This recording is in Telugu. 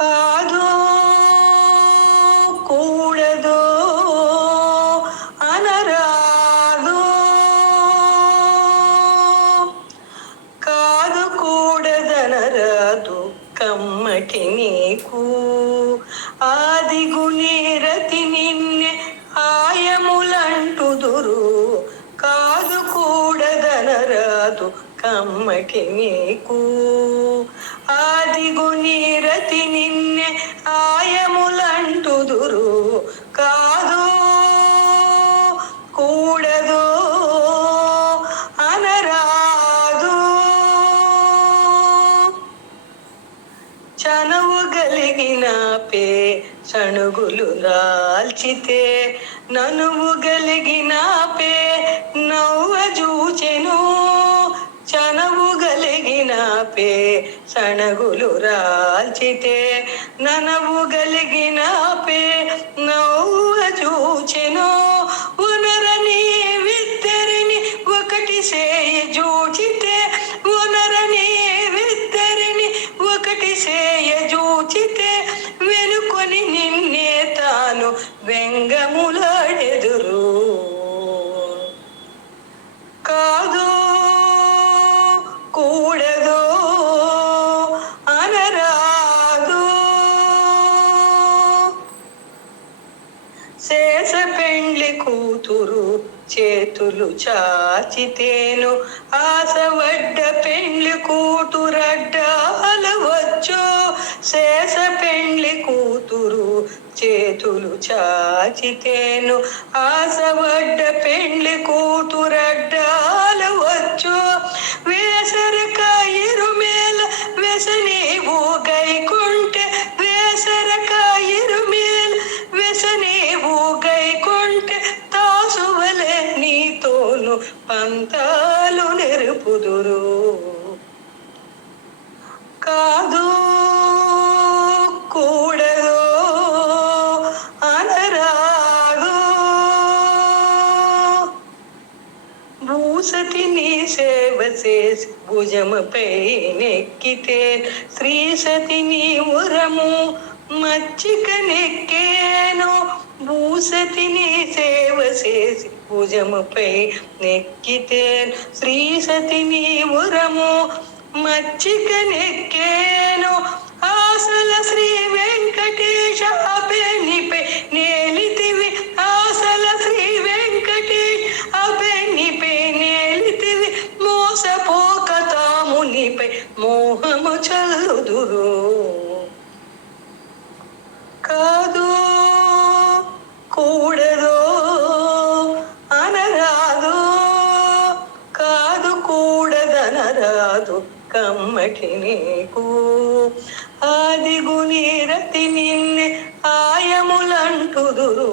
కాదో కూడదో అనరాదు, కాదు కూడదనరాదు కమ్మటి నీకు. ఆదిగుని రతి నిన్నె ఆయములంటుదురు, కాదు కూడదనరాదు కమ్మటి నీకు. ఆదిగుని రతి నిన్నె ఆయములంటుదురు, కాదు కూడదు అనరాదు. చనువు గలిగిన పే సణుగులు రాల్చితే, ననువు గలిగిన పే నవ్వ జూచెను. చనువు గలిగిన పే సణగులు రాల్చితే, ననవు గలిగిన పే నవ్వ జూచెను. ఉనరని విద్దరిని ఒకటి సేయి జూచితే, ఉనరని విద్దరిని ఒకటి సేయ జూచితే, వెనుకొని నిన్నే తాను వెంగములాడెదురు. కాదు కూడదు అనరాదు. శేష పెండ్లి కూతురు చేతులు చాచితేను, ఆశవడ్డ పెండ్లి కూతురడ్డాలవచ్చు. శేష పెండ్లి కూతురు చేతులు చాచితేను, ఆశవడ్డ పెండ్లి కూతురడ్డాలవచ్చు. వేసరక ఇరుమేల వెసనీవు గైకుంటే, వేసరక ఇరుమేల వెసనీవు గైకుంటే, తాసువలే నీతోను పంతాలు నెరుపుదురు. కాదు కూడదు అనరాదు. భూసతి నీ సేవ చేసి భుజముపై నెక్కితే, శ్రీ సతి నీ ఉరము మచ్చిక నెక్కేను. భూసతి నీ సేవ చేసి భుజముపై నెక్కితే, శ్రీ సతి నీ ఉరము మచ్చిక నెక్కేను. ఆసల శ్రీ వెంకటేశ అపెనిపై నేలితివి, ఆసల శ్రీ వెంకటేశ అపెనిపై నేలితివి. మోసపోక తామునిపై మోహము చల్లుదురు. కాదు కూడదు అనరాదు, కాదు కూడదనరాదు కమ్మటి నీకు. ఆదిగుని రతి నిన్నె ఆయములంటుదురు,